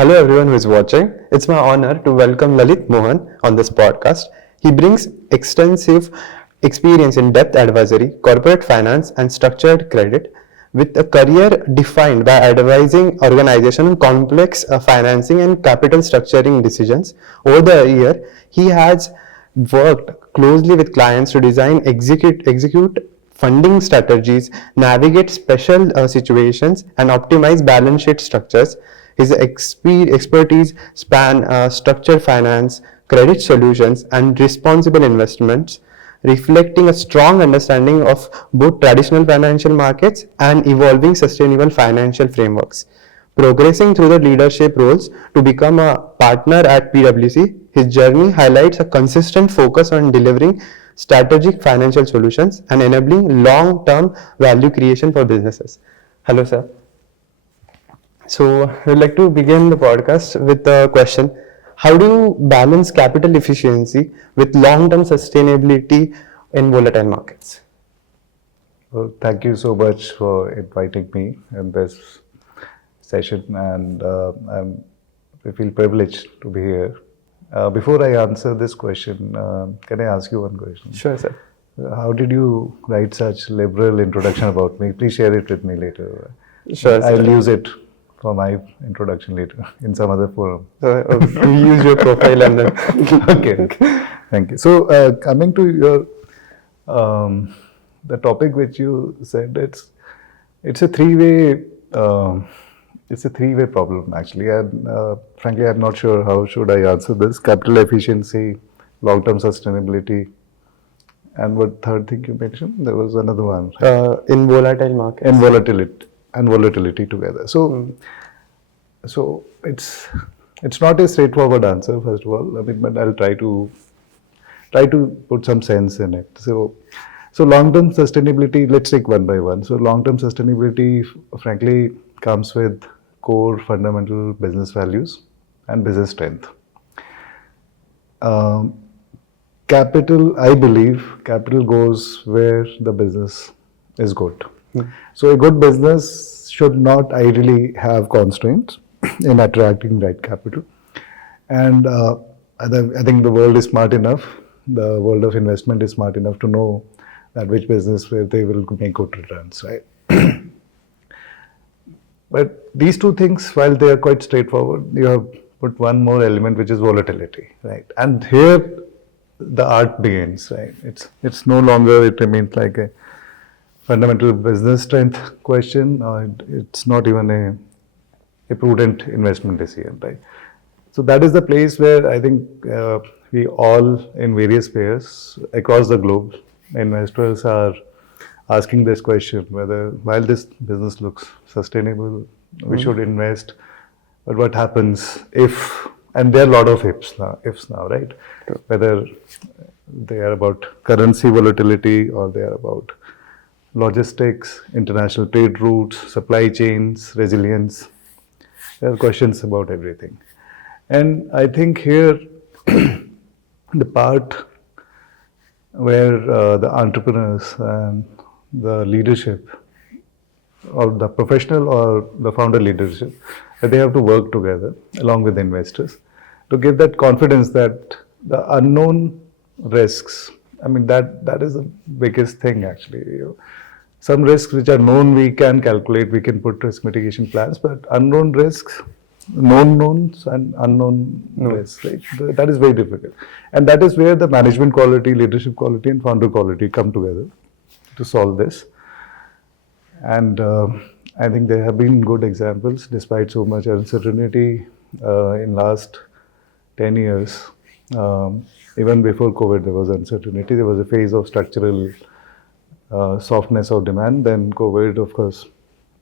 Hello everyone who is watching. It's my honor to welcome Lalit Mohan on this podcast. He brings extensive experience in debt advisory, corporate finance and structured credit with a career defined by advising organizations on complex financing and capital structuring decisions. Over the year, he has worked closely with clients to design, execute funding strategies, navigate special situations, and optimize balance sheet structures. His expertise span structured finance, credit solutions, and responsible investments, reflecting a strong understanding of both traditional financial markets and evolving sustainable financial frameworks. Progressing through the leadership roles to become a partner at PWC, his journey highlights a consistent focus on delivering strategic financial solutions and enabling long-term value creation for businesses. Hello, sir. So, I would like to begin the podcast with a question. How do you balance capital efficiency with long-term sustainability in volatile markets? Well, thank you so much for inviting me in this session, and I feel privileged to be here. Before I answer this question, can I ask you one question? Sure, sir. How did you write such liberal introduction about me? Please share it with me later. Sure, I'll sir. use it for my introduction later in some other forum. You use your profile and then. Okay. Thank you. So, coming to your the topic which you said, it's a three-way problem actually, and frankly, I'm not sure how should I answer this. Capital efficiency, long-term sustainability, and what third thing you mentioned? There was another one. In volatile markets. And volatility together. So it's not a straightforward answer. First of all, I mean, but I'll try to put some sense in it. So long-term sustainability. Let's take one by one. So long-term sustainability, frankly, comes with core fundamental business values and business strength. Capital, I believe, capital goes where the business is good. So a good business should not ideally have constraints in attracting right capital. And I think the world is smart enough, the world of investment is smart enough to know that which business where they will make good returns, right? But these two things, while they are quite straightforward, you have put one more element, which is volatility, right? And here the art begins, right? It's no longer, it remains like a fundamental business strength question, or it's not even a prudent investment decision, right? So that is the place where I think we all in various spheres across the globe, investors are asking this question, whether while this business looks sustainable, we should invest, but what happens if, and there are a lot of ifs now, right? Sure. Whether they are about currency volatility or they are about logistics, international trade routes, supply chains, resilience. There are questions about everything. And I think here, the part where the entrepreneurs and the leadership, or the professional or the founder leadership, that they have to work together along with the investors to give that confidence that the unknown risks, I mean, that is the biggest thing actually. Some risks which are known, we can calculate, we can put risk mitigation plans, but unknown risks, known knowns and unknown risks, right? That is very difficult. And that is where the management quality, leadership quality and founder quality come together to solve this. And I think there have been good examples despite so much uncertainty in last 10 years. Even before COVID, there was uncertainty. There was a phase of structural softness of demand. Then COVID, of course,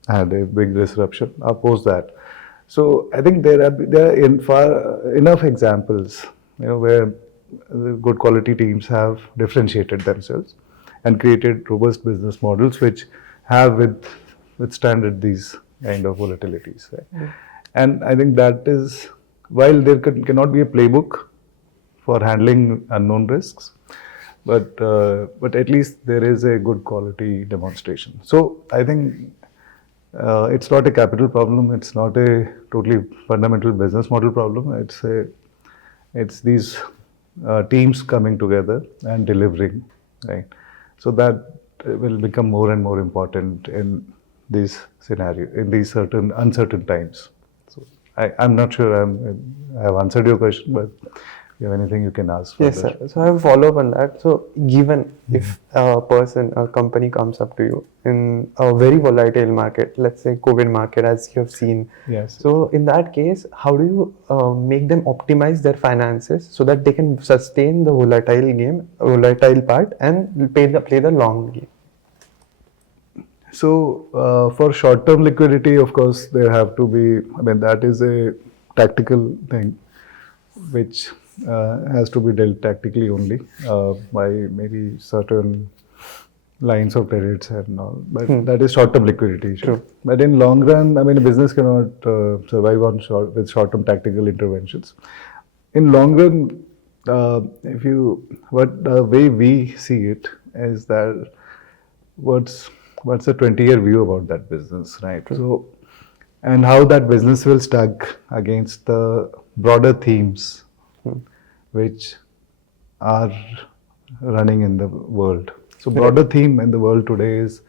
had a big disruption post that. So I think there are enough examples, where the good quality teams have differentiated themselves and created robust business models which have withstanded these kind of volatilities. Right? And I think that is, while there cannot be a playbook for handling unknown risks, but at least there is a good quality demonstration. So I think It's not a capital problem. It's not a totally fundamental business model problem. It's these teams coming together and delivering, right? So that will become more and more important in these scenario, in these certain uncertain times. So I'm not sure I have answered your question, but if you have anything you can ask Yes, further. sir. So I have a follow up on that. So, given if a company comes up to you in a very volatile market, let's say COVID market, as you have seen. Yes. So, in that case, how do you make them optimize their finances so that they can sustain the volatile part, and play the long game? So for short-term liquidity, of course, there have to be. I mean, that is a tactical thing, which has to be dealt tactically only by maybe certain lines of credits and all. But that is short-term liquidity. True. But in long run, I mean, a business cannot survive on with short-term tactical interventions. In long run, what the way we see it is that what's a 20-year view about that business, right? So, and how that business will stack against the broader themes which are running in the world. So, broader theme in the world today is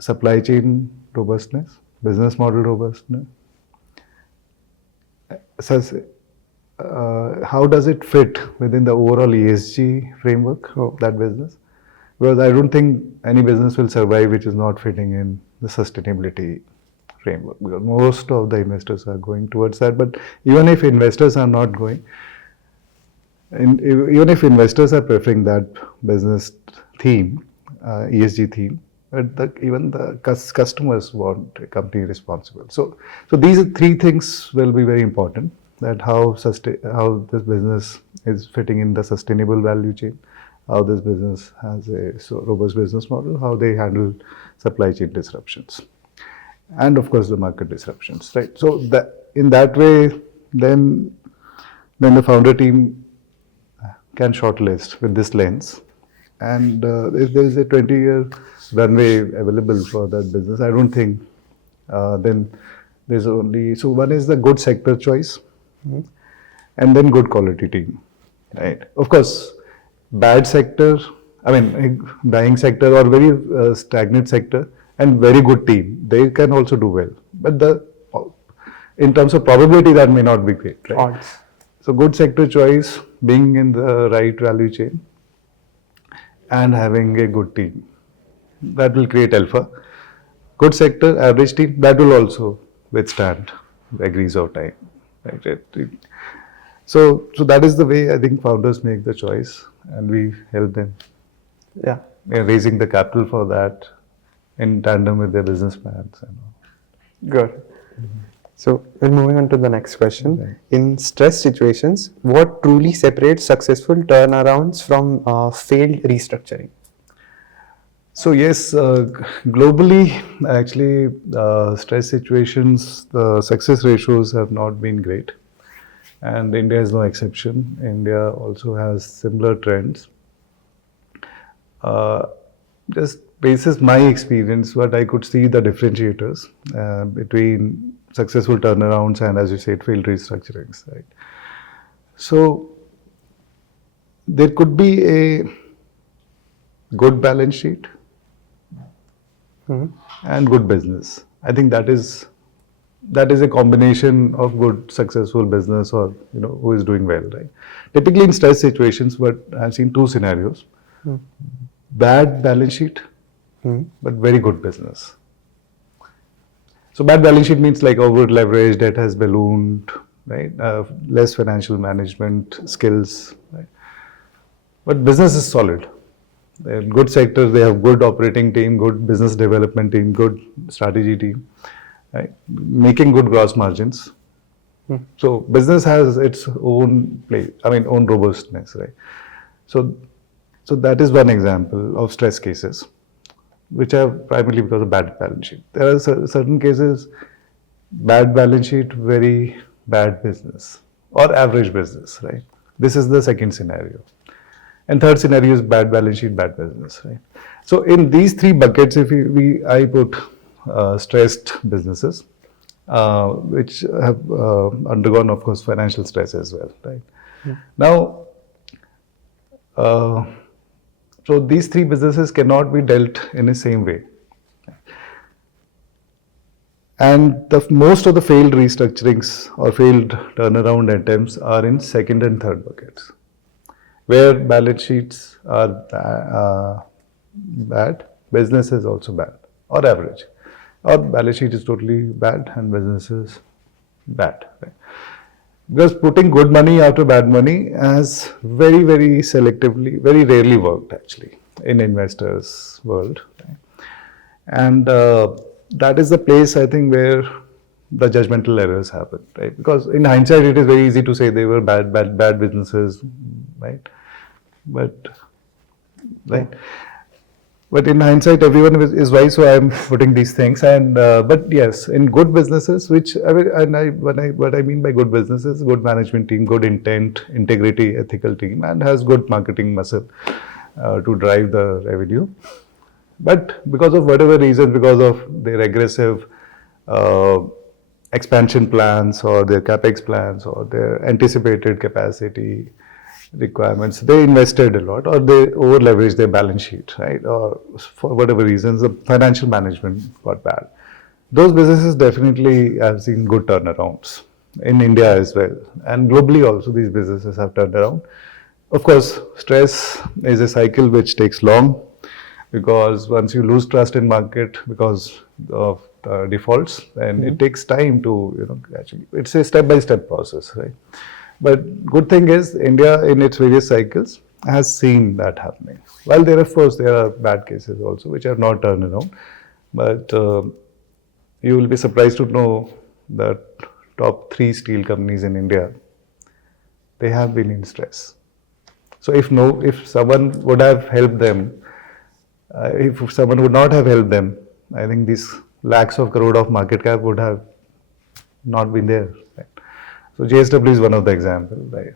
supply chain robustness, business model robustness. So, how does it fit within the overall ESG framework of that business? Because I don't think any business will survive which is not fitting in the sustainability framework, because most of the investors are going towards that. But even if investors are not going, even if investors are preferring that business theme, ESG theme, but even the customers want a company responsible. So these three things will be very important. That how this business is fitting in the sustainable value chain, how this business has a robust business model, how they handle supply chain disruptions, and of course the market disruptions, right? So that in that way, then the founder team can shortlist with this lens. And if there is a 20-year runway available for that business, I don't think then there's only, so one is the good sector choice, and then good quality team, right? Of course, bad sector, I mean, dying sector or very stagnant sector and very good team, they can also do well. But in terms of probability, that may not be great, right? Odds. So good sector choice, being in the right value chain, and having a good team, that will create alpha. Good sector, average team, that will also withstand degrees of time, right? So that is the way I think founders make the choice, and we help them. Yeah. Raising the capital for that in tandem with their business plans and all. Good. So we're moving on to the next question. Right. In stress situations, what truly separates successful turnarounds from failed restructuring? So yes, globally, actually, stress situations, the success ratios have not been great, and India is no exception. India also has similar trends. Just basis my experience, what I could see the differentiators between successful turnarounds and, as you said, failed restructurings, right? So there could be a good balance sheet and good business. I think that is a combination of good successful business, or who is doing well, right? Typically in stress situations, but I've seen two scenarios: bad balance sheet, but very good business. So bad balance sheet means like over leveraged, debt has ballooned, right? Less financial management skills, right? But business is solid. They're good sectors, they have good operating team, good business development team, good strategy team, right? Making good gross margins. So business has its own own robustness, right? So that is one example of stress cases, which are primarily because of bad balance sheet. There are certain cases, bad balance sheet, very bad business, or average business, right? This is the second scenario. And third scenario is bad balance sheet, bad business, right? So in these three buckets, if I put stressed businesses, which have undergone, of course, financial stress as well, right? Now, so these three businesses cannot be dealt in the same way. And most of the failed restructurings or failed turnaround attempts are in second and third buckets, where balance sheets are bad, business is also bad or average, or balance sheet is totally bad and business is bad. Right? Because putting good money after bad money has very, very selectively, very rarely worked actually in investors' world. Right? And that is the place, I think, where the judgmental errors happen, right? Because in hindsight, it is very easy to say they were bad businesses, right? But in hindsight, everyone is wise. So I am putting these things, and but yes, in good businesses, what I mean by good businesses, good management team, good intent, integrity, ethical team, and has good marketing muscle to drive the revenue. But because of whatever reason, because of their aggressive expansion plans or their capex plans or their anticipated capacity requirements, they invested a lot or they over leveraged their balance sheet, right? Or for whatever reasons, the financial management got bad. Those businesses definitely have seen good turnarounds in India as well. And globally also these businesses have turned around. Of course, stress is a cycle which takes long, because once you lose trust in market because of defaults, then it takes time to, actually, it's a step-by-step process, right? But good thing is India in its various cycles has seen that happening. While there, of course, there are bad cases also which have not turned around, but you will be surprised to know that top 3 steel companies in India, they have been in stress. So if someone would have helped them, if someone would not have helped them, I think these lakhs of crore of market cap would have not been there. Right? So JSW is one of the examples. Right?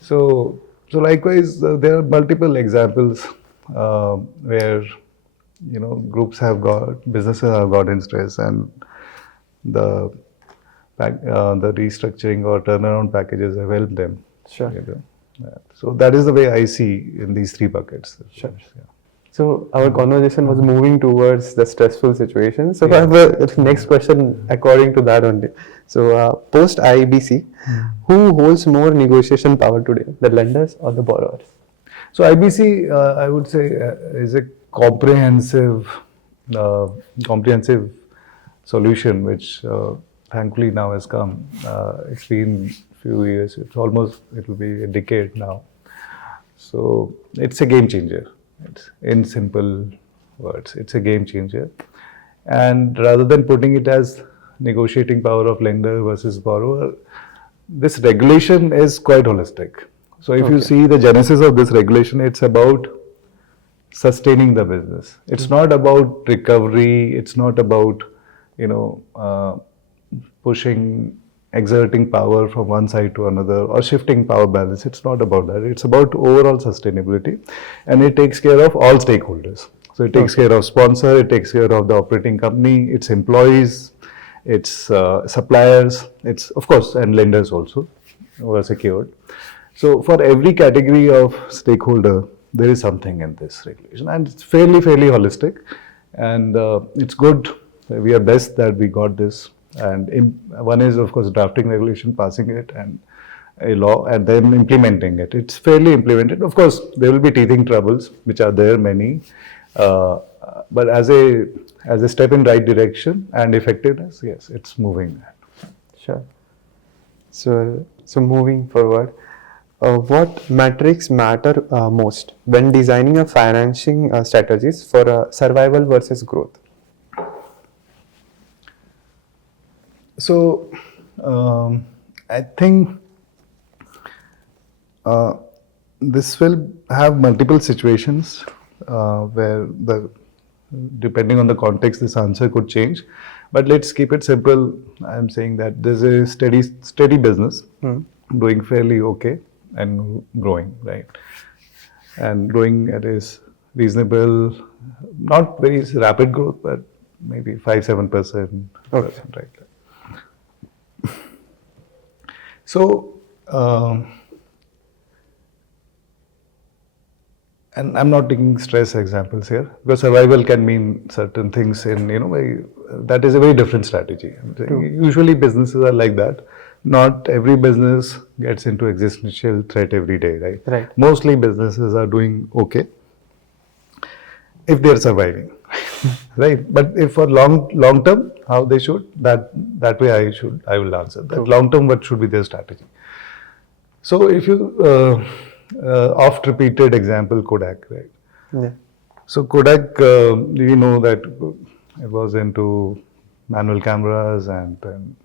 So likewise, there are multiple examples where businesses have got in stress, and the restructuring or turnaround packages have helped them. Sure. So that is the way I see in these 3 buckets. Sure. Yeah. So our conversation was moving towards the stressful situation. So I have a next question according to that only. So post IBC, who holds more negotiation power today, the lenders or the borrowers? So IBC, I would say, is a comprehensive solution which thankfully now has come. It's been a few years. It will be a decade now. So it's a game changer. It's, in simple words, it's a game changer. And rather than putting it as negotiating power of lender versus borrower, this regulation is quite holistic. So if you see the genesis of this regulation, it's about sustaining the business. It's not about recovery. It's not about, exerting power from one side to another or shifting power balance. It's not about that. It's about overall sustainability, and it takes care of all stakeholders. So it takes care of sponsor, it takes care of the operating company, its employees, its suppliers, its, of course, and lenders also who are secured. So for every category of stakeholder, there is something in this regulation, and it's fairly holistic, and it's good. We are blessed that we got this. And one is, of course, drafting regulation, passing it, and a law, and then implementing it. It's fairly implemented. Of course, there will be teething troubles, which are there many, but as a step in right direction and effectiveness, yes, it's moving. Sure. So moving forward, what metrics matter most when designing a financing strategies for survival versus growth? So, I think this will have multiple situations where depending on the context, this answer could change. But let's keep it simple. I'm saying that there's a steady business doing fairly okay and growing, right? And growing at a reasonable, not very rapid growth, but maybe 5-7%, Okay. right? So, and I'm not taking stress examples here because survival can mean certain things in, that is a very different strategy. I'm saying usually businesses are like that. Not every business gets into existential threat every day, right? Right. Mostly businesses are doing okay if they're surviving, right? But if for long term, how they should, that way I will answer that. Long term, what should be their strategy? So if you oft repeated example Kodak, right? Yeah. So Kodak, we know that it was into manual cameras, and then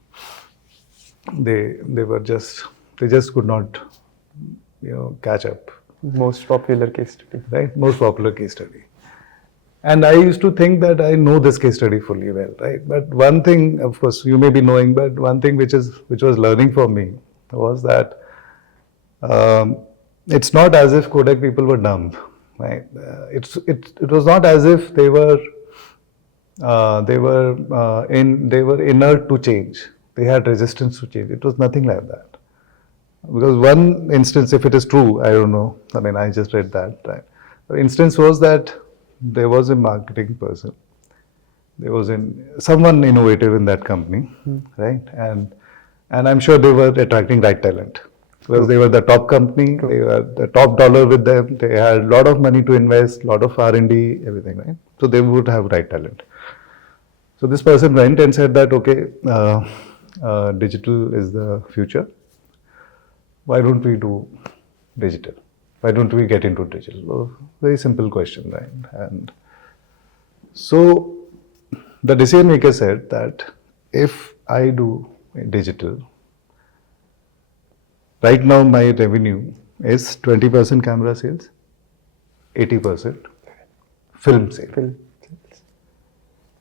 they just could not, catch up, Most popular case study. right? Most popular case study. And I used to think that I know this case study fully well, right? But one thing, of course, you may be knowing, but one thing which was learning for me was that it's not as if Kodak people were dumb, right? It was not as if they were inert to change. They had resistance to change. It was nothing like that. Because one instance, if it is true, I don't know. I mean, I just read that. Right? The instance was that there was a marketing person. There was someone innovative in that company, right? And I'm sure they were attracting right talent because they were the top company. They were the top dollar with them. They had a lot of money to invest, a lot of R&D, everything, right? So they would have right talent. So this person went and said that, okay, digital is the future. Why don't we do digital? Why don't we get into digital? Well, very simple question, right? And so the decision maker said that if I do digital, right now my revenue is 20% camera sales, 80% film sales.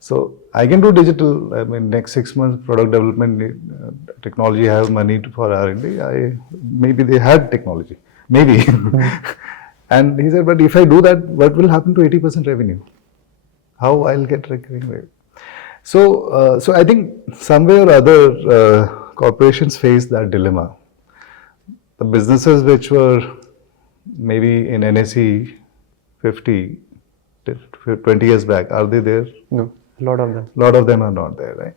So I can do digital. I mean, next 6 months product development, technology, have money for R&D. Maybe they had technology, maybe. And he said, but if I do that, what will happen to 80% revenue? How I'll get recurring revenue? So I think somewhere or other, corporations face that dilemma. The businesses which were maybe in NSE 50, 20 years back, are they there? No. A lot of them. A lot of them are not there, right?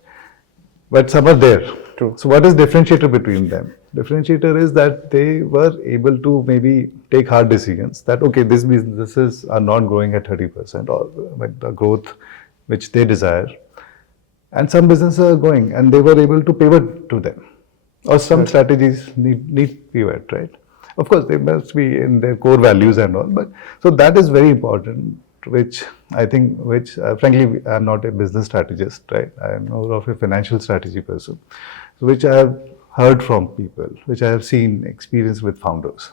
But some are there. True. So what is differentiator between them? Differentiator is that they were able to maybe take hard decisions that, okay, these businesses are not growing at 30% or like the growth which they desire. And some businesses are going and they were able to pivot to them. Or some strategies need pivot, right? Of course, they must be in their core values and all. But so that is very important, which I think, frankly, I'm not a business strategist, right? I'm more of a financial strategy person, so which I have heard from people, which I have seen, experienced with founders.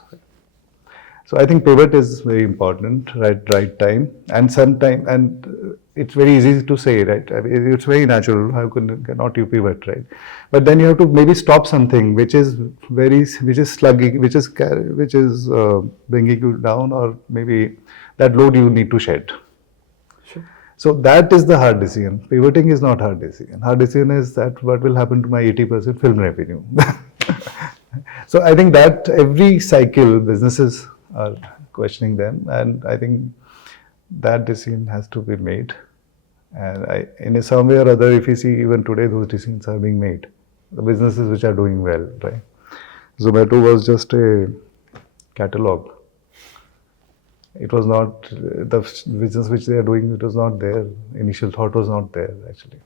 So I think pivot is very important, right time, and sometime, and it's very easy to say, right? I mean, it's very natural. How cannot you pivot, right? But then you have to maybe stop something which is slugging, which is bringing you down, or maybe that load you need to shed. Sure. So that is the hard decision. Pivoting is not hard decision. Hard decision is that what will happen to my 80% film revenue. So I think that every cycle businesses are questioning them, and I think that decision has to be made. And in some way or other, if you see even today, those decisions are being made. The businesses which are doing well, right? Zomato was just a catalog. It was not the business which they are doing. It was not there. Initial thought was not there actually.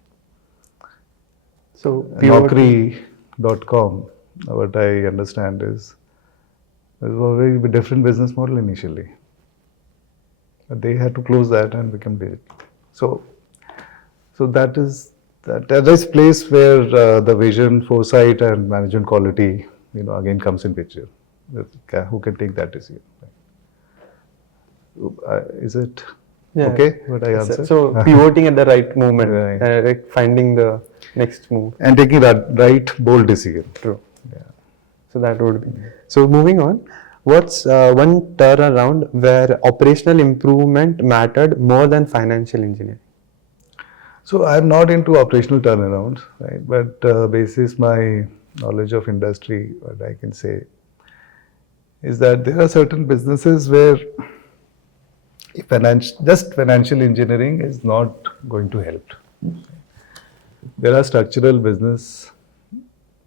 So Naukri.com, what I understand is, it was a very different business model initially. But they had to close that and become digital. So that is place where the vision, foresight, and management quality, again comes in picture. Who can take that decision? Is it okay? What I answered? So pivoting at the right moment, Right. Finding the next move, and taking that right bold decision. True. Yeah. So that would be. So moving on, what's one turnaround where operational improvement mattered more than financial engineering? So I'm not into operational turnarounds, right? But basis my knowledge of industry, what I can say is that there are certain businesses where just financial engineering is not going to help. There are structural business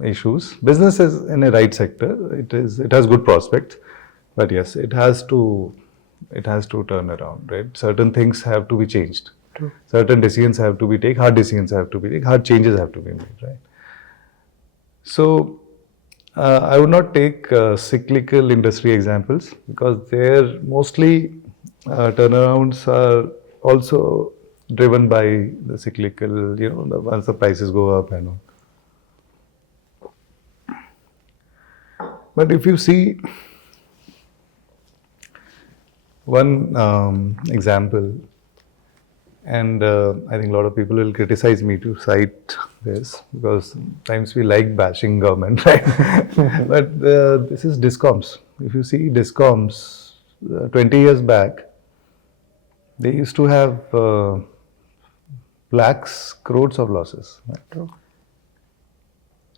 issues. Business is in a right sector. It has good prospects, but yes, it has to turn around, right? Certain things have to be changed. True. Certain decisions have to be taken. Hard decisions have to be taken. Hard changes have to be made, right? So I would not take cyclical industry examples because they're mostly turnarounds are also driven by the cyclical, once the prices go up and all. But if you see one example, and I think a lot of people will criticize me to cite this because sometimes we like bashing government, right? But this is discoms. If you see discoms, 20 years back, they used to have lakhs, crores of losses. Right?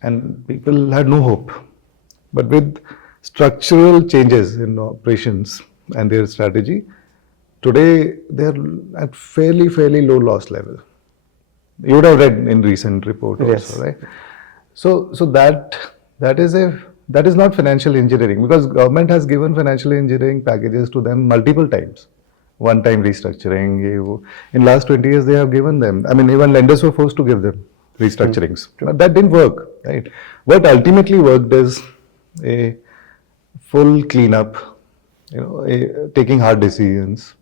And people had no hope. But with structural changes in operations and their strategy, today they're at fairly low loss level. You would have read in recent report also, Yes. right? So that is not financial engineering because government has given financial engineering packages to them multiple times. One time restructuring. In last 20 years they have given them. I mean even lenders were forced to give them restructurings. But that didn't work, right? What ultimately worked is a full cleanup, taking hard decisions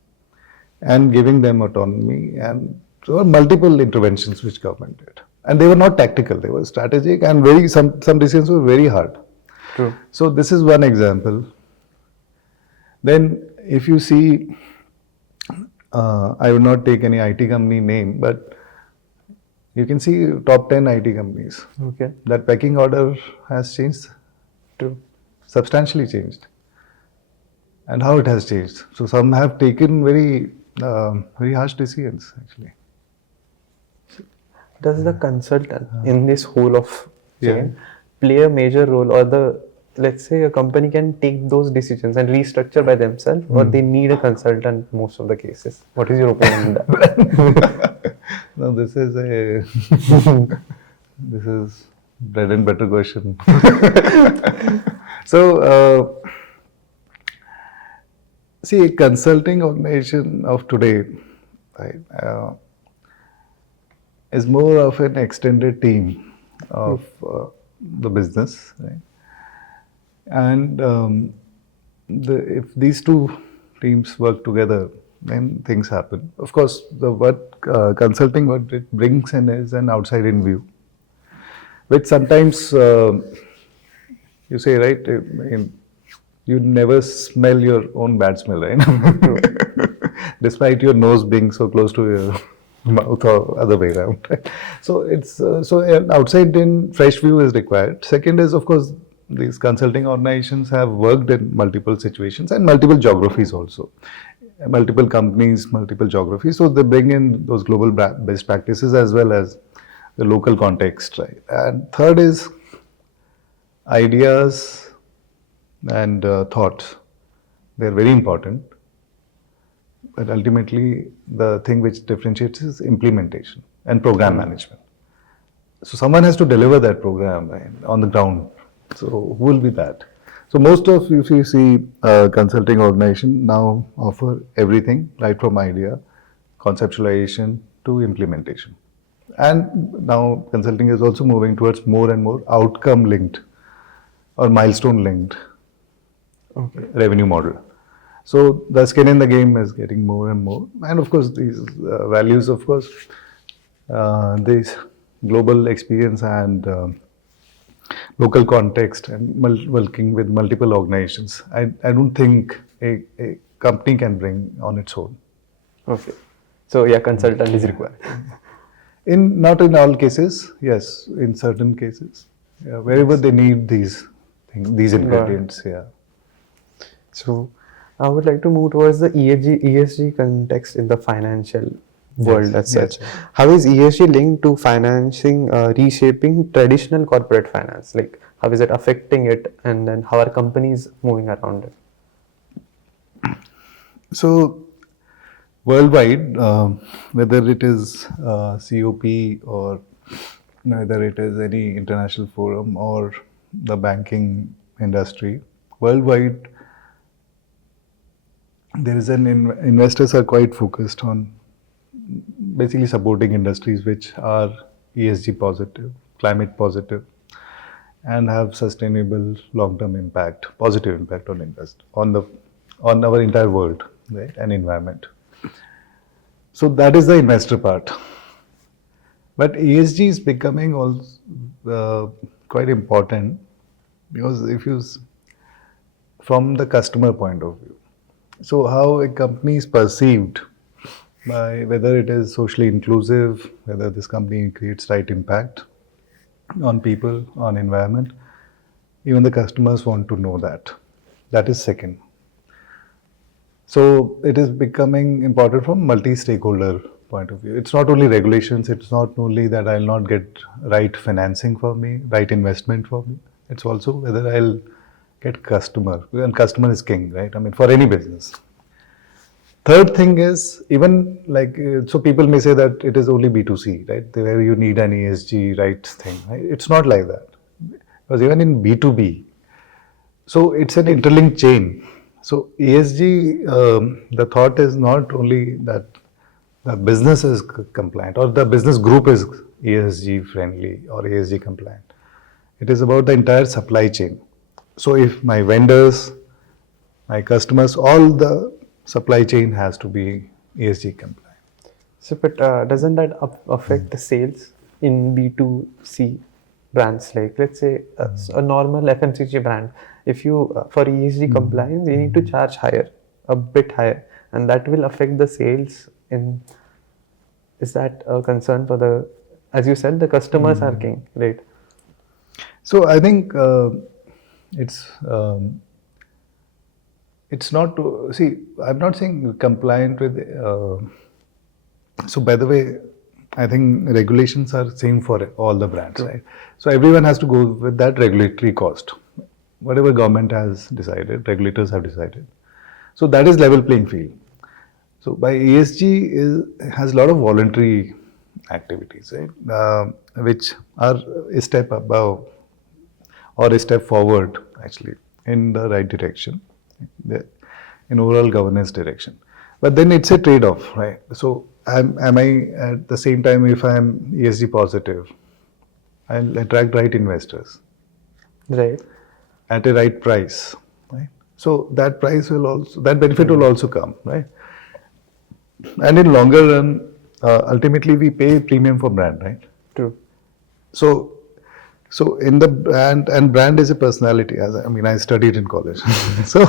and giving them autonomy, and there were multiple interventions which government did, and they were not tactical, they were strategic, and some decisions were very hard. True. So this is one example. Then if you see, I would not take any IT company name, but you can see top 10 IT companies. Okay. That pecking order has changed. True. Substantially changed. And how it has changed. So some have taken very harsh decisions actually. Does the consultant in this whole of chain Yeah. play a major role, or let's say a company can take those decisions and restructure by themselves, or they need a consultant most of the cases? What is your opinion on that? No, this is this is bread and butter question. So see, a consulting organization of today, right, is more of an extended team of the business, right? And if these two teams work together, then things happen. Of course, consulting, what it brings in is an outside-in view, which sometimes you say, right? I mean, you never smell your own bad smell, right? Despite your nose being so close to your mouth or other way around. Right? So it's so an outside-in fresh view is required. Second is, of course, these consulting organizations have worked in multiple situations and multiple geographies also. Multiple companies, multiple geographies. So they bring in those global best practices as well as the local context, right? And third is ideas and thoughts. They're very important. But ultimately, the thing which differentiates is implementation and program management. So someone has to deliver that program, right, on the ground. So who will be that? So most of you see consulting organization now offer everything right from idea, conceptualization to implementation. And now consulting is also moving towards more and more outcome linked or milestone linked revenue model. So the skin in the game is getting more and more. And of course these values, of course, this global experience and local context and working with multiple organizations, I don't think a company can bring on its own. Okay. So yeah, consultant is required. Not in all cases, yes. In certain cases, yeah, wherever they need these ingredients, yeah. So I would like to move towards the ESG context in the financial world as yes, such. How is ESG linked to financing, reshaping traditional corporate finance? Like, how is it affecting it, and then how are companies moving around it? So worldwide, whether it is COP or whether it is any international forum or the banking industry, worldwide there is investors are quite focused on basically supporting industries which are ESG positive, climate positive, and have sustainable long-term impact, positive impact on our entire world, right, and environment. So that is the investor part. But ESG is becoming also quite important because if you from the customer point of view, so how a company is perceived by whether it is socially inclusive, whether this company creates right impact on people, on environment, even the customers want to know that. That is second. So it is becoming important from multi-stakeholder point of view. It's not only regulations, it's not only that I'll not get right financing for me, right investment for me. It's also whether I'll get customer. And customer is king, right? I mean, for any business. Third thing is even like, so people may say that it is only B2C, right? Where you need an ESG right thing. Right? It's not like that. Because even in B2B, so it's an interlinked chain. So ESG, the thought is not only that the business is compliant or the business group is ESG friendly or ESG compliant. It is about the entire supply chain. So if my vendors, my customers, all the supply chain has to be ESG compliant. So, but doesn't that affect the sales in B2C brands? Like, let's say a normal FMCG brand, if you for ESG compliance, you need to charge higher, a bit higher, and that will affect the sales. In is that a concern for the, as you said, the customers are king, right? So I think it's it's not to see. I'm not saying compliant with. So by the way, I think regulations are same for all the brands, right? So everyone has to go with that regulatory cost, whatever government has decided, regulators have decided. So that is level playing field. So by ESG has a lot of voluntary activities, right, which are a step above or a step forward actually in the right direction, in overall governance direction. But then it's a trade-off, right? So am I at the same time, if I am ESG positive, I'll attract right investors Right. at a right price, right? So that price will also, that benefit will also come, right? And in longer run, ultimately we pay premium for brand, right? True. So, so in the brand, and brand is a personality. As I mean, I studied in college. So,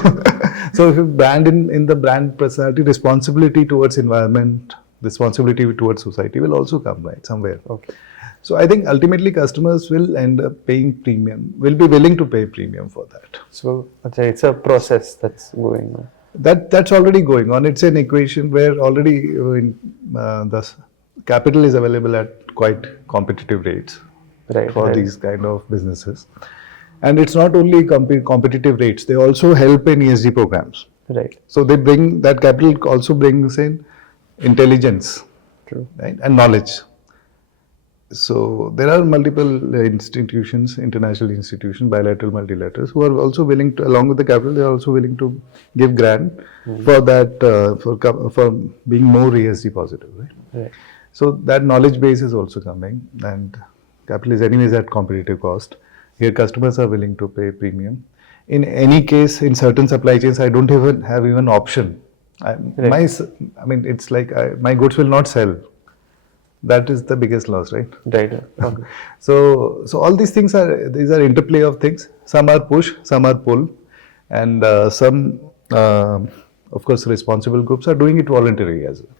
so if you brand in the brand personality, responsibility towards environment, responsibility towards society will also come, right, somewhere. Okay. So I think ultimately customers will end up paying premium, will be willing to pay premium for that. So it's a process that's going on. That's already going on. It's an equation where already the capital is available at quite competitive rates Right. for right. these kind of businesses. And it's not only competitive rates, they also help in ESG programs. Right. So they bring, that capital also brings in intelligence, True. right, and knowledge. So there are multiple institutions, international institutions, bilateral, multilaterals, who are also willing to, along with the capital, they are also willing to give grant for that, for being more ESG positive, right? Right. So that knowledge base is also coming, and capital is anyways at competitive cost. Here customers are willing to pay premium. In any case, in certain supply chains, I don't even have even option. I mean, it's like my goods will not sell. That is the biggest loss, right? Right. Okay. So all these things are interplay of things. Some are push, some are pull, and some, of course, responsible groups are doing it voluntarily as well.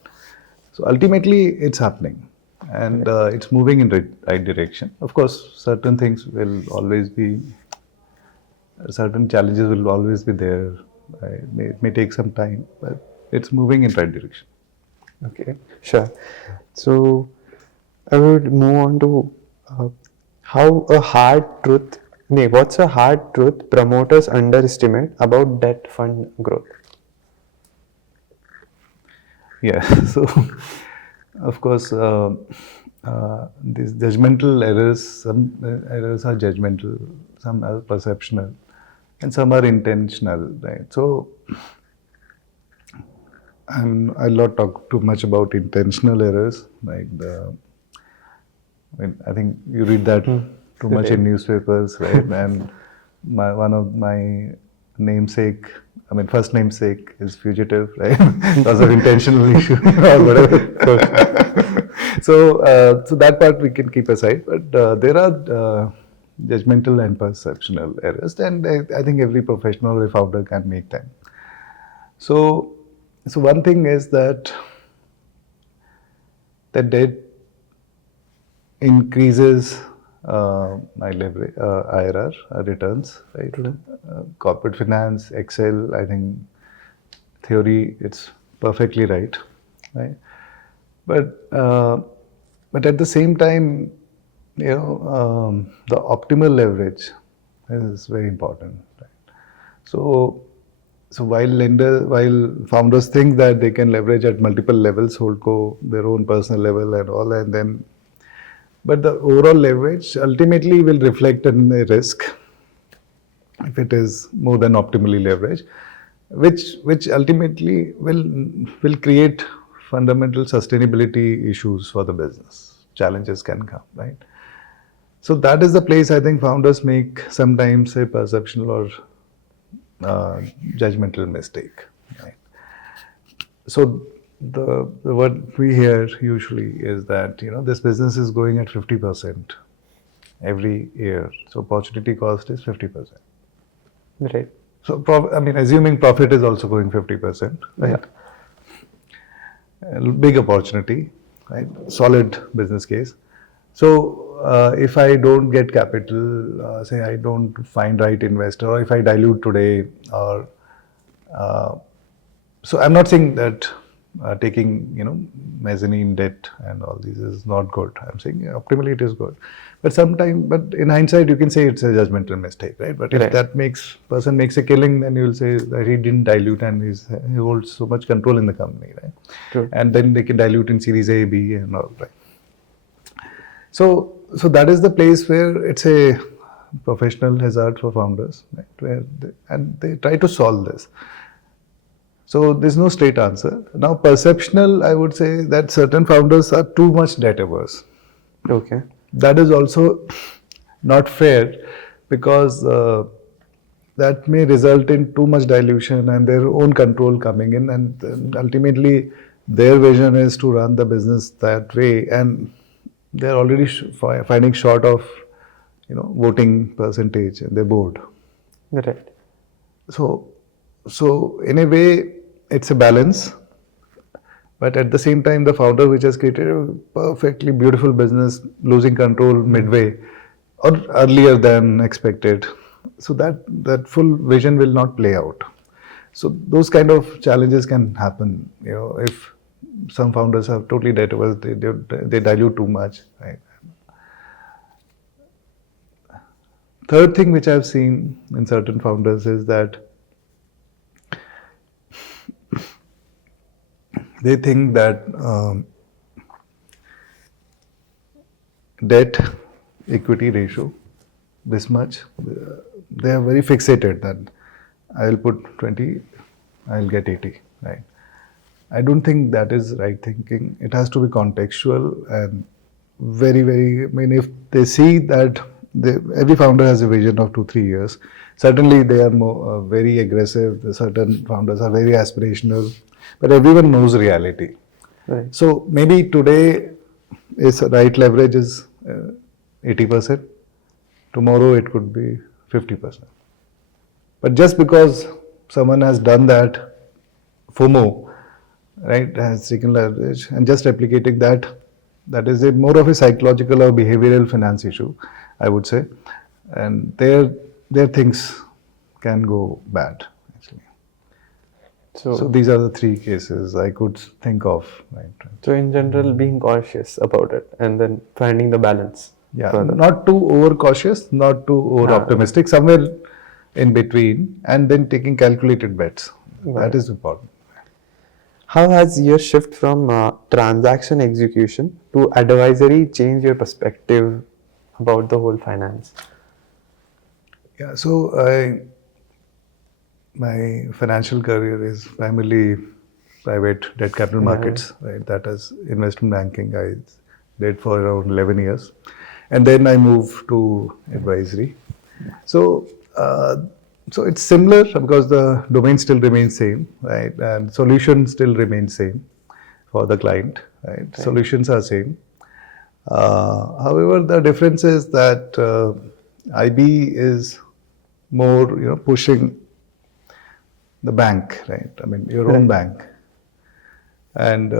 So ultimately, it's happening, and it's moving in the right direction. Of course, certain things will always be, certain challenges will always be there. It may take some time, but it's moving in the right direction. Okay, sure. So I would move on to how a hard truth, what's a hard truth promoters underestimate about debt fund growth? Yeah. So, of course, these judgmental errors, some errors are judgmental, some are perceptional, and some are intentional, right? So, I'll not talk too much about intentional errors, like I think you read that too much in Right. newspapers, right? And one of my namesake, I mean, first namesake is fugitive, right? Because of intentional issue or whatever. So that part we can keep aside. But there are judgmental and perceptual errors, and I think every professional or founder can make them. So, so one thing is that debt increases my leverage, IRR, returns, right? Corporate finance, Excel, I think theory, it's perfectly right, right? But but at the same time, the optimal leverage is very important, right? So so while founders think that they can leverage at multiple levels, holdco, their own personal level and all, and then but the overall leverage ultimately will reflect in the risk if it is more than optimally leveraged, which ultimately will create fundamental sustainability issues for the business. Challenges can come, right? So that is the place I think founders make sometimes a perceptual or judgmental mistake, right? So the what we hear usually is that this business is growing at 50% every year, so opportunity cost is 50%. Right. So I mean, assuming profit is also going 50%, right? Yeah. A big opportunity, right? Solid business case. So if I don't get capital, say I don't find right investor, or if I dilute today, or so I'm not saying that taking mezzanine debt and all these is not good. I'm saying optimally it is good, but sometimes, but in hindsight you can say it's a judgmental mistake, right? But if Right. that person makes a killing, then you will say that he didn't dilute and he holds so much control in the company, right? True. And then they can dilute in Series A, B, and all, right? So that is the place where it's a professional hazard for founders, right? And they try to solve this. So there's no straight answer. Now, perceptional, I would say that certain founders are too much debt averse. Okay. That is also not fair, because that may result in too much dilution and their own control coming in, and ultimately their vision is to run the business that way, and they're already finding short of voting percentage in their board. Right. So so in a way it's a balance, but at the same time the founder which has created a perfectly beautiful business losing control midway or earlier than expected, so that full vision will not play out. So those kind of challenges can happen, if some founders are totally debt averse, they dilute too much, right? Third thing which I've seen in certain founders is that they think that debt equity ratio this much, they are very fixated that I'll put 20, I'll get 80, right? I don't think that is right thinking. It has to be contextual and very, I mean, if they see that every founder has a vision of 2-3 years, certainly they are more very aggressive. Certain founders are very aspirational, but everyone knows reality. Right. So maybe today is right leverage is 80%. Tomorrow it could be 50%. But just because someone has done that, FOMO, right, has taken leverage and just replicating that, that is a more of a psychological or behavioral finance issue, I would say, and their things can go bad, actually. So these are the three cases I could think of. Right. So in general, being cautious about it and then finding the balance. Yeah, further. not too over cautious, not too over optimistic, somewhere in between, and then taking calculated bets. That is important. How has your shift from transaction execution to advisory changed your perspective about the whole finance? Yeah, so my financial career is primarily private debt capital markets, right? That is investment banking. I did for around 11 years. And then I moved to advisory. So, so it's similar because the domain still remains same, right? And solution still remains same for the client, right? Solutions are same. However, the difference is that IB is more, pushing the bank, right? I mean, your own bank. And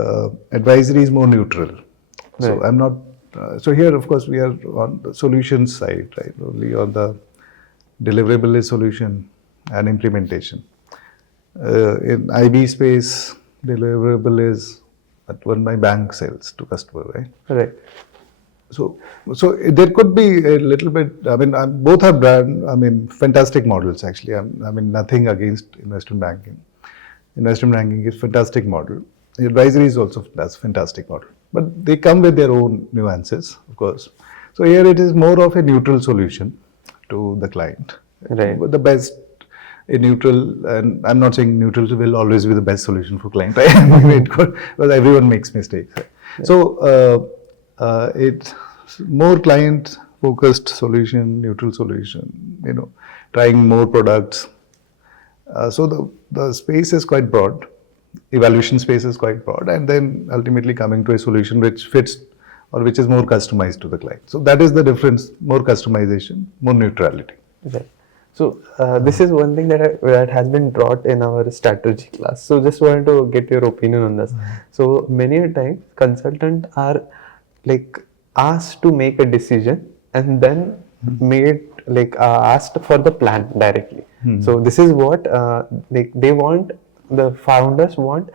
advisory is more neutral. So I'm not. So here, of course, we are on the solutions side, right? Only on the deliverable is solution and implementation. In IB space, deliverable is what my bank sells to customer, right? Right. So there could be a little bit. I mean, both are fantastic models actually. I mean, nothing against investment banking. Investment banking is fantastic model. Advisory is also fantastic model, but they come with their own nuances, of course. So here it is more of a neutral solution to the client. Right. The best a neutral, and I'm not saying neutral will always be the best solution for client. Right? I mean, it could, because everyone makes mistakes. Right? Yeah. So it's more client-focused solution, neutral solution. Trying more products. So the space is quite broad. Evaluation space is quite broad, and then ultimately coming to a solution which fits or which is more customized to the client. So that is the difference: more customization, more neutrality. Right. So this is one thing that has been taught in our strategy class. So just wanted to get your opinion on this. So many a times consultants are like asked to make a decision and then made asked for the plan directly. So this is what they want. The founders want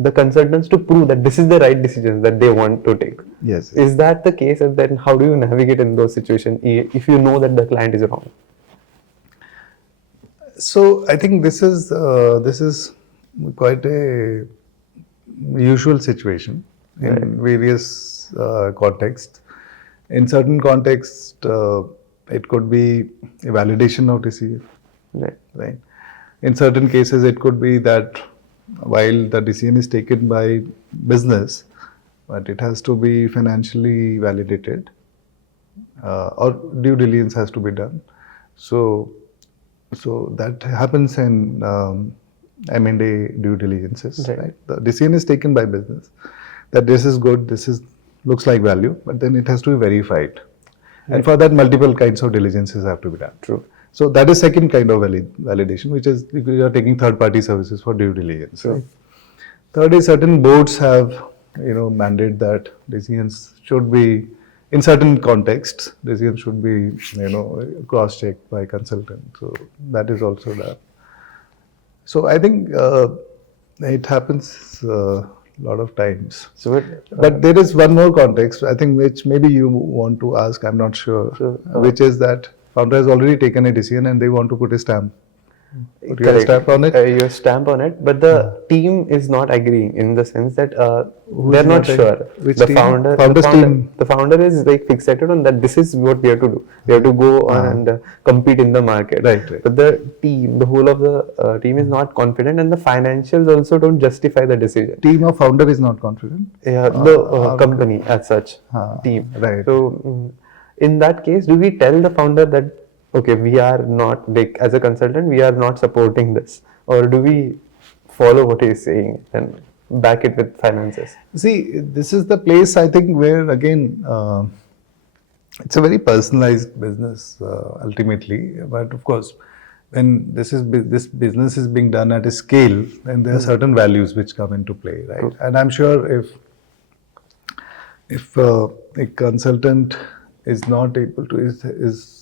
the consultants to prove that this is the right decision that they want to take. Yes. Is that the case? And then how do you navigate in those situations if you know that the client is wrong? So I think this is quite a usual situation in various contexts. In certain contexts, it could be a validation of decision. Right. In certain cases, it could be that while the decision is taken by business, but it has to be financially validated, or due diligence has to be done. So that happens in M&A due diligences. Right. The decision is taken by business that this is good, looks like value, but then it has to be verified, and for that multiple kinds of diligences have to be done. True. So that is second kind of validation, which is you are taking third-party services for due diligence. Right? Third is certain boards have mandate that decisions should be, in certain contexts, decisions should be cross-checked by consultant. So that is also that. So I think it happens a lot of times. So, but there is one more context, I think, which maybe you want to ask. I'm not sure, which is that founder has already taken a decision and they want to put a stamp. Put your stamp on it. Your stamp on it, but the team is not agreeing in the sense that they're not sure. Which the team? Founder's team. The founder is fixated on that. This is what we have to do. We have to go on and compete in the market. Right. But the whole of the team is not confident, and the financials also don't justify the decision. Team of founder is not confident. Yeah, the company as such. Team. Right. So in that case, do we tell the founder that okay, we are not, as a consultant, we are not supporting this, or do we follow what he is saying and back it with finances? See, this is the place I think where again it's a very personalized business ultimately, but of course when this business is being done at a scale, then there are certain values which come into play, right? True. And I'm sure if a consultant is not able to his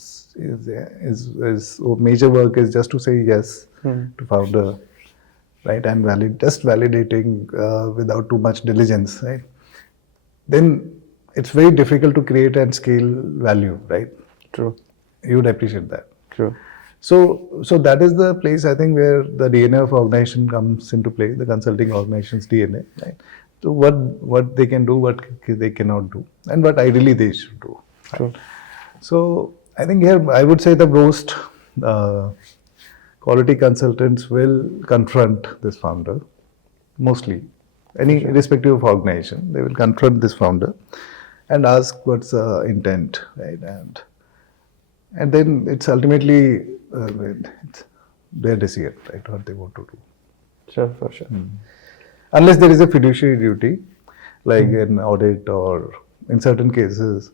major work is just to say yes to founder, right, and just validating without too much diligence, right, then it's very difficult to create and scale value, right? True. You would appreciate that. True. So that is the place I think where the DNA of organization comes into play, the consulting organization's DNA, right? So what they can do, what they cannot do, and what ideally they should do. True. So I think here I would say the most quality consultants will confront this founder, mostly, any irrespective of organization, they will confront this founder and ask what's the intent, right? And then it's ultimately it's their decision, right, what they want to do. Sure, for sure. Unless there is a fiduciary duty, like an audit, or in certain cases,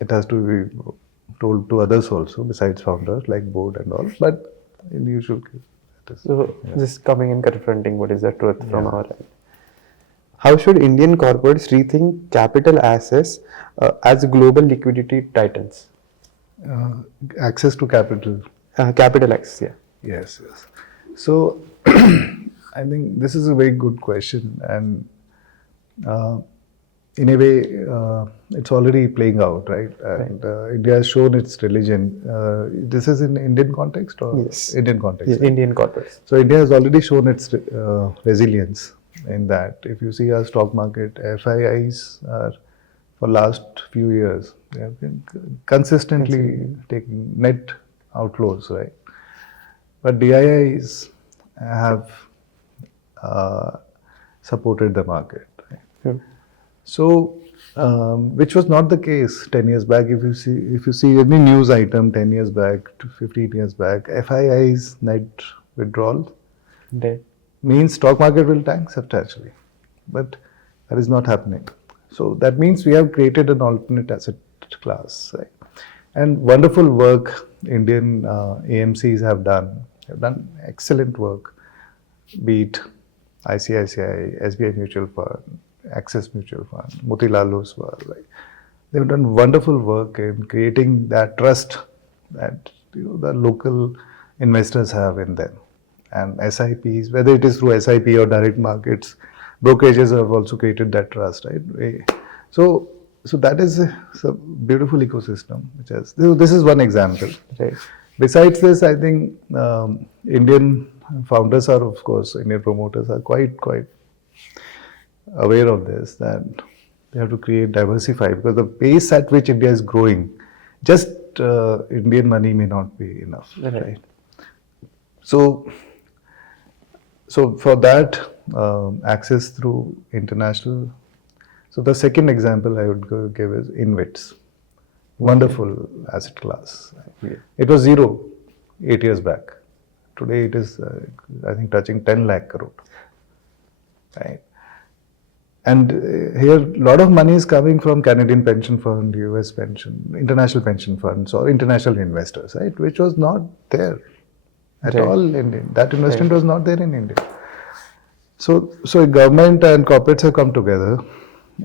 it has to be told to others also, besides founders, like board and all. But in usual case, it is. So just coming and confronting what is the truth from our end. How should Indian corporates rethink capital assets as global liquidity titans? Access to capital. Capital access, yeah. Yes. So, I think this is a very good question, and in a way, it's already playing out, right? And India has shown its religion. This is in Indian context, or Yes. Indian context? Yes, Right? Indian corporates. So India has already shown its resilience in that. If you see our stock market, FIIs are, for last few years, they have been consistently taking net outflows, right? But DIIs have supported the market. Right? Yeah. So, which was not the case 10 years back. If you see any news item 10 years back to 15 years back, FIIs net withdrawal They- means stock market will tank substantially, but that is not happening. So that means we have created an alternate asset class, right? And wonderful work Indian AMCs have done excellent work, be it ICICI, SBI Mutual Fund, Axis Mutual Fund, Motilal Oswal, right? They've done wonderful work in creating that trust that the local investors have in them. And SIPs, whether it is through SIP or direct markets, brokerages have also created that trust, right? So that is a beautiful ecosystem. Which has, this is one example. Right. Besides this, I think Indian founders are, of course, Indian promoters are quite aware of this, that they have to create, diversify, because the pace at which India is growing, just Indian money may not be enough, right? So for that, access through international. So the second example I would give is InvITs. Wonderful asset class. Yeah. It was zero 8 years back. Today it is, I think, touching 10 lakh crore. Right. And here a lot of money is coming from Canadian pension fund, US pension, international pension funds, or international investors, right? Which was not there at all in India. That investment was not there in India. So government and corporates have come together,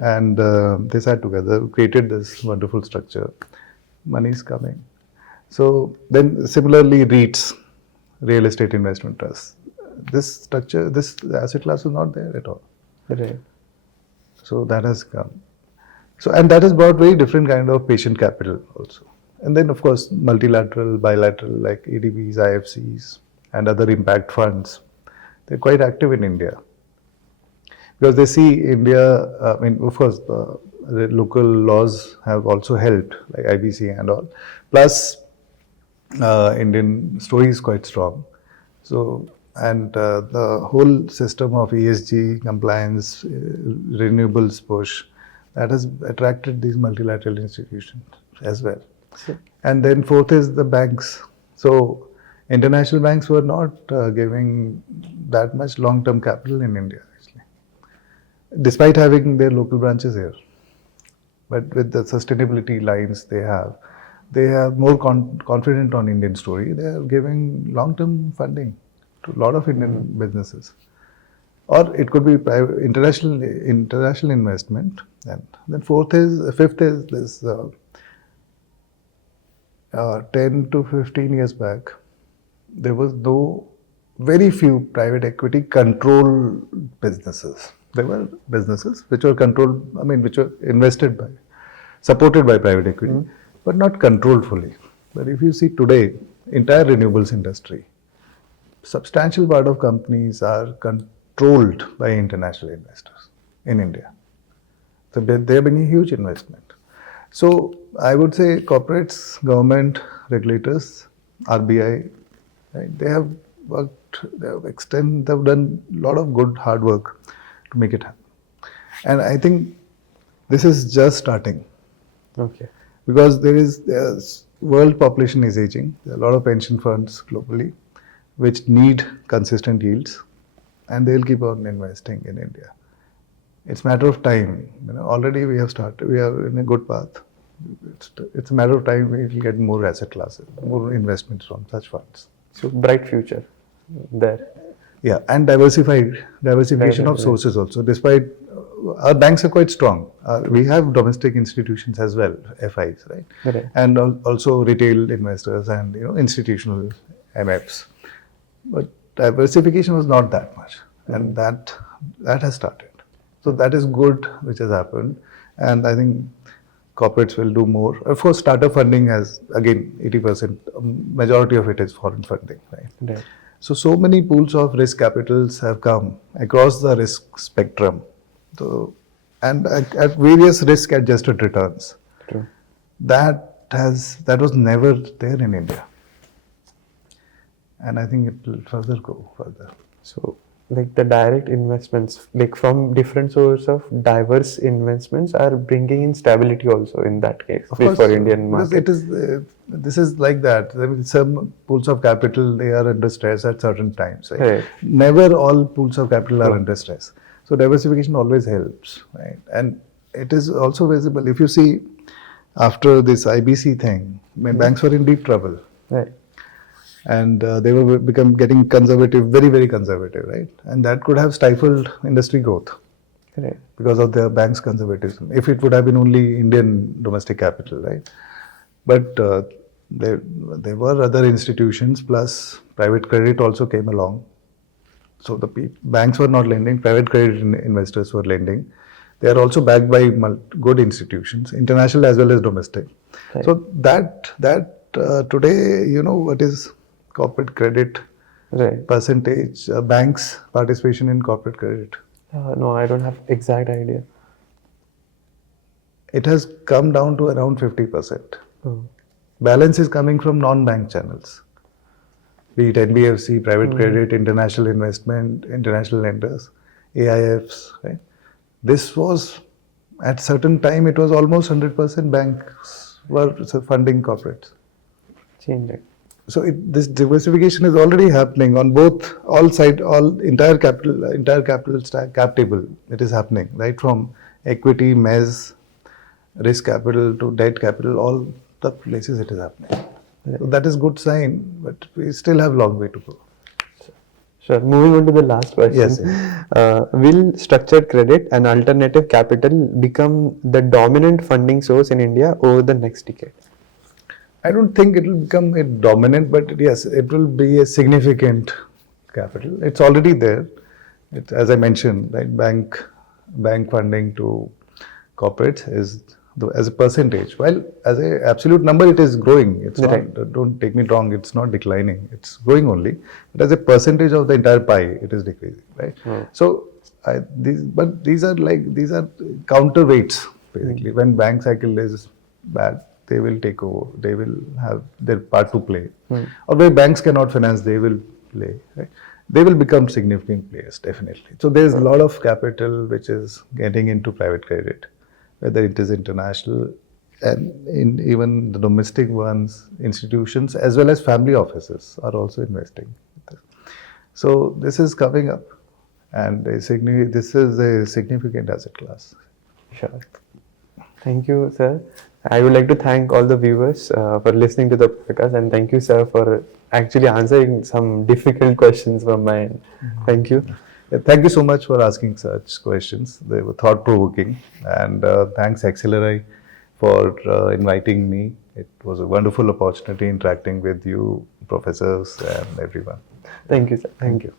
and they sat together, created this wonderful structure. Money is coming. So then similarly, REITs, real estate investment trusts. This structure, this asset class was not there at all. Right. So that has come. So, and that has brought very different kind of patient capital also. And then of course, multilateral, bilateral, like ADBs, IFCs, and other impact funds. They're quite active in India. Because they see India, I mean, of course, the local laws have also helped, like IBC and all. Plus, Indian story is quite strong. So, and the whole system of ESG compliance, renewables push, that has attracted these multilateral institutions as well. Sure. And then fourth is the banks. So international banks were not giving that much long-term capital in India, actually, despite having their local branches here. But with the sustainability lines they are more confident on Indian story. They are giving long-term funding to a lot of Indian businesses. Or it could be private, international investment. And then fifth is this 10 to 15 years back, there was no very few private equity controlled businesses. There were businesses which were controlled, I mean, which were invested by, supported by private equity, but not controlled fully. But if you see today, entire renewables industry, substantial part of companies are controlled by international investors in India. So they are bringing huge investment. So I would say corporates, government, regulators, RBI, right, they have worked, they've done a lot of good hard work to make it happen. And I think this is just starting Okay. because there's world population is aging. There are a lot of pension funds globally which need consistent yields, and they'll keep on investing in India. It's a matter of time. Already we have started. We are in a good path. It's a matter of time we will get more asset classes, more investments from such funds. So bright future there. Yeah, and diversification of sources also. Despite our banks are quite strong, we have domestic institutions as well, FIs, right? Right. And also retail investors and institutional MFs. But diversification was not that much, and that has started. So that is good, which has happened, and I think corporates will do more. Of course, startup funding has again 80%. Majority of it is foreign funding, right? Right. So many pools of risk capitals have come across the risk spectrum, so and at various risk-adjusted returns. True. That was never there in India, and I think it will further go further. So, like the direct investments, like from different sources of diverse investments, are bringing in stability also in that case Of for course, Indian because market. it is this is like that. I mean, some pools of capital, they are under stress at certain times. Right? Right. Never all pools of capital are True. under stress. So diversification always helps, right? And it is also visible. If you see after this IBC thing, banks were in deep trouble. Right. And they were getting conservative, very, very conservative, right? And that could have stifled industry growth Right. because of the bank's conservatism. If it would have been only Indian domestic capital, right? But there were other institutions, plus private credit also came along. So the banks were not lending, private credit investors were lending. They are also backed by good institutions, international as well as domestic. Right. So that today, what is corporate credit Right. percentage, banks' participation in corporate credit? No, I don't have exact idea. It has come down to around 50%. Oh. Balance is coming from non-bank channels, be it NBFC, private credit, international investment, international lenders, AIFs, right? This was, at certain time, it was almost 100% banks were funding corporates. Changing. So this diversification is already happening on all sides, entire capital stack, cap table. It is happening right from equity, mezz, risk capital to debt capital. All the places it is happening. So that is good sign, but we still have long way to go. Sure. Moving on to the last question. Yes. Will structured credit and alternative capital become the dominant funding source in India over the next decade? I don't think it will become a dominant, but yes, it will be a significant capital. It's already there. As I mentioned, right, bank funding to corporates is as a percentage. While as an absolute number, it is growing. It's Right. not. Don't take me wrong. It's not declining. It's growing only. But as a percentage of the entire pie, it is decreasing. Right. So these are counterweights basically. When bank cycle is bad, they will take over. They will have their part to play. Or where banks cannot finance, they will play. Right? They will become significant players, definitely. So there is a lot of capital which is getting into private credit, whether it is international and in even the domestic ones, institutions, as well as family offices are also investing. So this is coming up, and this is a significant asset class. Sure. Thank you, sir. I would like to thank all the viewers for listening to the podcast, and thank you, sir, for actually answering some difficult questions from my end. Thank you. Yeah, thank you so much for asking such questions. They were thought-provoking, and thanks XLRI for inviting me. It was a wonderful opportunity interacting with you, professors, and everyone. Thank you, sir. Thank you.